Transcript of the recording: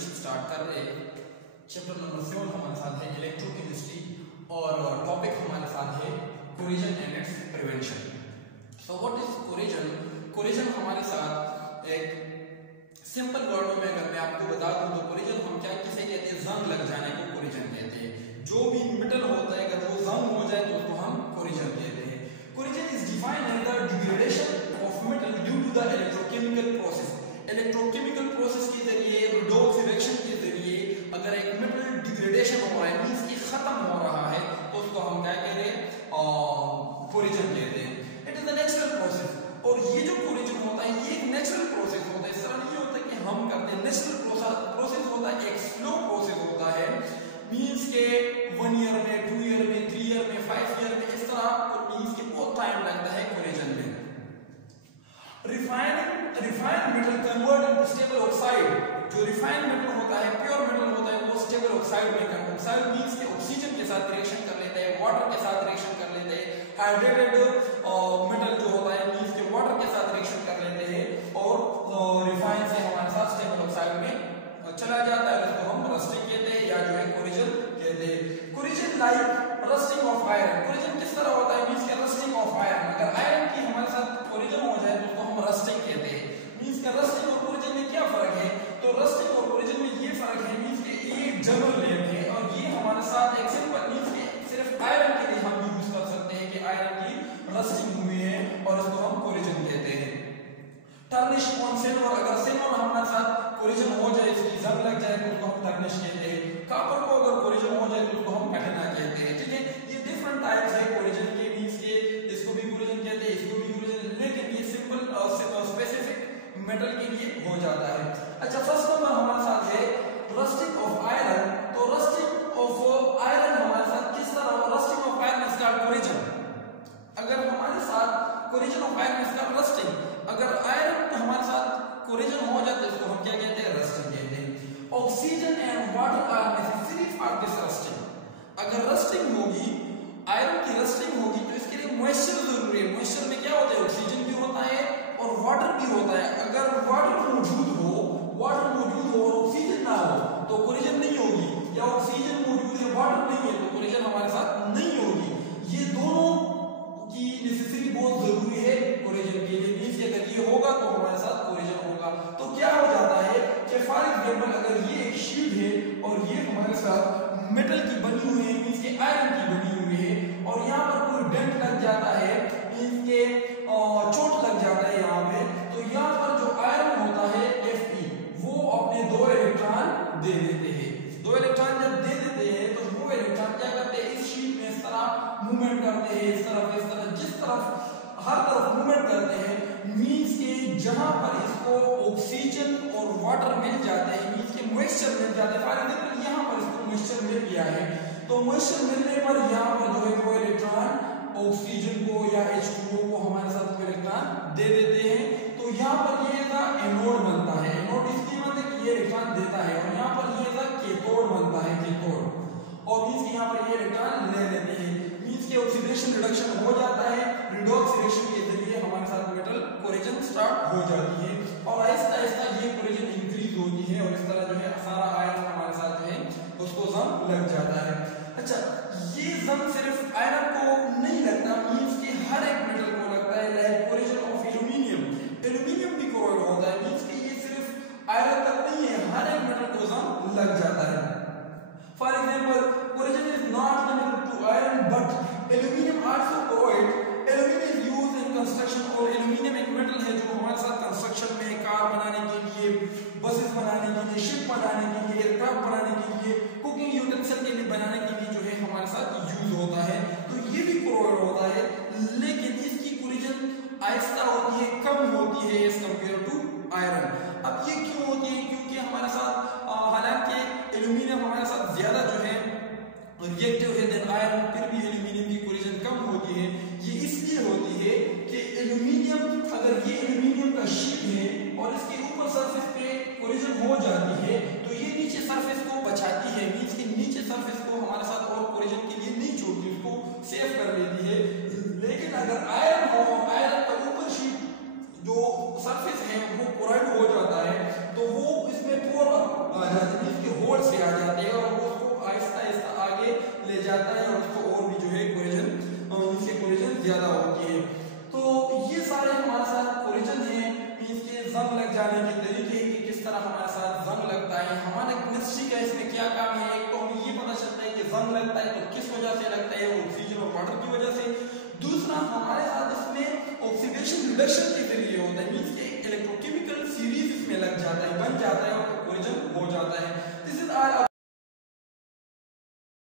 Introduction start कर रहे हैं। चैप्टर नंबर 7 हमारे साथ है इलेक्ट्रोकेमिस्ट्री और टॉपिक हमारे साथ है corrosion and it's prevention. So what is corrosion? Corrosion हमारे साथ एक सिंपल वर्डों में अगर मैं आपको बता दूं तो कोरिजन हम क्या किसे कहते हैं? जंग लग जाने को कोरिजन कहते हैं। जो भी मेटल होता है अगर वो जंग हो जाए तो उसको हम कोरिजन कहते हैं। Corrosion is defined as the degradation of metal due to the electrochemical process. Electrochemical process के जरिए, रिडॉक्स रिएक्शन के जरिए अगर एक मेटल डिग्रेडेशन हो रहा है, मींस कि खत्म हो रहा है, तो उसको हम क्या कह रहे हैं? कोरिजन कहते हैं। It is a natural process. और ये जो कोरिजन होता है ये एक नेचुरल प्रोसेस होता है। इस तरह नहीं होता कि हम करते हैं। नेचुरल प्रोसेस होता है, एक स्लो प्रोसेस होता है। मींस के 1 ईयर में, 2 ईयर में, 3 ईयर में, 5 ईयर में, इस तरह मींस के बहुत टाइम लगता है कोरिजन में। Refined metal convert into stable oxide. जो रिफाइंड मेटल होता है, प्योर मेटल होता है, वो स्टेबल ऑक्साइड में कन्वर्ट। ऑक्साइड मींस के ऑक्सीजन के साथ रिएक्शन कर लेता है, वाटर के साथ रिएक्शन कर लेते हैं। हाइड्रेटेड मेटल जो होता है मींस के वाटर के साथ रिएक्शन कर लेते हैं और रिफाइन से हमारे साथ स्टेबल ऑक्साइड में चला जाता है। उसको हम रस्टिंग कहते हैं या जो है कोरिजन कहते हैं। Corrosion like rusting of iron. Corrosion किस तरह होता है? मींस के रस्टिंग ऑफ आयरन। अगर आयरन की हमारे साथ कोरिजन हो जाए तो उसको हम रस्टिंग कहते हैं। मींस के रस्टिंग और कोरिजन में क्या फर्क है? तो रस्टिंग और कोरिजन में ये फर्क है मींस के एक जर्नल नेम है और ये हमारे साथ एक सिंपल मींस के सिर्फ आयरन के लिए हम यूज कर सकते हैं कि आयरन की रस्टिंग हुई है और उसको हम कोरिजन कहते हैं। Tarnish on silver. अगर सिल्वर हमारे साथ कोरिजन हो जाए, इसकी जंग लग जाए तो उसको हम टर्निश कहते हैं। कॉपर को अगर कोरिजन हो जाए तो उसको हम पैटिना कहते हैं। ठीक है, ये डिफरेंट टाइप्स है कोरिजन के। मींस के इसको भी कोरिजन कहते हैं, इसको भी कोरिजन, लेकिन ये सिंपल स्पेसिफिक मेटल के लिए हो जाता है। अच्छा, फर्स्ट नंबर हमारे साथ है रस्टिंग ऑफ आयरन। तो रस्टिंग ऑफ आयरन हमारे साथ किस तरह? रस्टिंग ऑफ आयरन इसका कोरिजन। अगर हमारे साथ कोरिजन ऑफ आयरन इसका रस्टिंग, अगर आयरन हमारे साथ कोरिजन हो जाता है इसको हम क्या कहते हैं? रस्टिंग कहते हैं। Oxygen and water are necessary for this rusting. अगर रस्टिंग होगी, आयरन की रस्टिंग होगी तो इसके लिए मॉइस्चर जरूरी है। मॉइस्चर में क्या होता है? ऑक्सीजन भी होता है और वाटर भी होता है। अगर वाटर मौजूद हो और ऑक्सीजन ना हो तो कोरिजन नहीं होगी, या ऑक्सीजन मौजूद है वाटर नहीं है तो कोरिजन हमारे साथ नहीं होगी। ये दोनों की नेसेसरी बहुत जरूरी है कोरिजन के लिए। मींस अगर ये होगा तो हमारे साथ कोरिजन होगा। तो क्या हो जाता है कि फॉर एग्जांपल अगर ये एक शीट है और ये हमारे साथ मेटल की बनी हुई है, मींस के आयरन की बनी हुई है, और यहाँ पर कोई डेंट लग जाता है, मींस के चोट लग जाता है यहाँ पे, तो यहाँ पर जो आयरन होता है Fe, वो अपने 2 इलेक्ट्रॉन दे देते हैं। 2 इलेक्ट्रॉन जब दे देते हैं तो वो इलेक्ट्रॉन क्या करते हैं? इस शीट में इस तरह मूवमेंट करते हैं, इस तरफ, जिस तरफ, हर तरफ मूवमेंट करते हैं। मींस के जहां पर इसको ऑक्सीजन और वाटर मिल जाते हैं, मींस के मॉइस्चर मिल जाते हैं। फॉर एग्जांपल यहाँ पर इसको मॉइस्चर मिल गया है, तो मॉइस्चर मिलने पर यहाँ पर जो है वो इलेक्ट्रॉन ऑक्सीजन को या H2O को हमारे साथ वो इलेक्ट्रॉन दे देते हैं। तो यहाँ पर ये एनोड बनता है। एनोड इसलिए बनता है कि ये इलेक्ट्रॉन देता है, और यहाँ पर ये कैथोड बनता है, कैथोड। और मींस के यहाँ पर ये इलेक्ट्रॉन ले लेते हैं। मींस के ऑक्सीडेशन रिडक्शन हो जाता है। रिडॉक्स रिएक्शन के जरिए हमारे साथ मेटल कोरिजन स्टार्ट हो जाती है और आहिस्ता आहिस्ता ये कोरिजन इंक्रीज होती है और इस तरह जो है सारा आयरन हमारे साथ जो है उसको जंग लग जाता है। अच्छा, ये जंग सिर्फ आयरन को नहीं लगता, मींस के हर एक मेटल को लगता है। Like corrosion of aluminium. Aluminium भी कोरोड होता है। मींस के ये सिर्फ आयरन तक नहीं है, हर एक मेटल को जंग लग जाता है। For example, corrosion is not limited to iron but aluminium also corrode. Aluminium is used in construction. और एल्यूमिनियम एक मेटल है जो हमारे साथ कंस्ट्रक्शन में, कार बनाने के लिए, बसेस बनाने के लिए, शिप बनाने के लिए, एयरक्राफ्ट बनाने के लिए, कुकिंग यूटेंसिल के लिए बनाने के लिए जो है हमारे साथ यूज होता है। तो ये भी कोरोड होता है, लेकिन इसकी कोरिजन आहिस्ता होती है, कम होती है एज कंपेयर टू आयरन। अब ये क्यों होती है? क्योंकि हमारे साथ हालांकि एल्यूमिनियम हमारे साथ ज्यादा जो है रिएक्टिव है देन आयरन, फिर भी एल्यूमिनियम की कोरिजन कम होती है। ये इसलिए होती है कि एल्यूमिनियम, अगर ये एल्यूमिनियम का शीट है और इसके ऊपर सरफेस पे कोरिजन हो जाती है तो ये नीचे सरफेस को बचाती है। मींस के नीचे सरफेस को हमारे साथ और कोरिजन के लिए नहीं छोड़ती, उसको सेव कर लेती है। लेकिन अगर आयरन हो, आयरन का ऊपर शीट जो सरफेस है वो कोराइड हो जाता है तो वो इसमें पोर आ जाती है। का इसमें क्या काम है, एक तो हमें ये पता चलता है कि जंग लगता है तो किस वजह से लगता है, ऑक्सीजन और वाटर की वजह से। दूसरा हमारे साथ इसमें ऑक्सीडेशन रिडक्शन के जरिए होता है, मींस कि इलेक्ट्रोकेमिकल सीरीज इसमें लग जाता है, बन जाता है और कोलिजन हो जाता है। This is are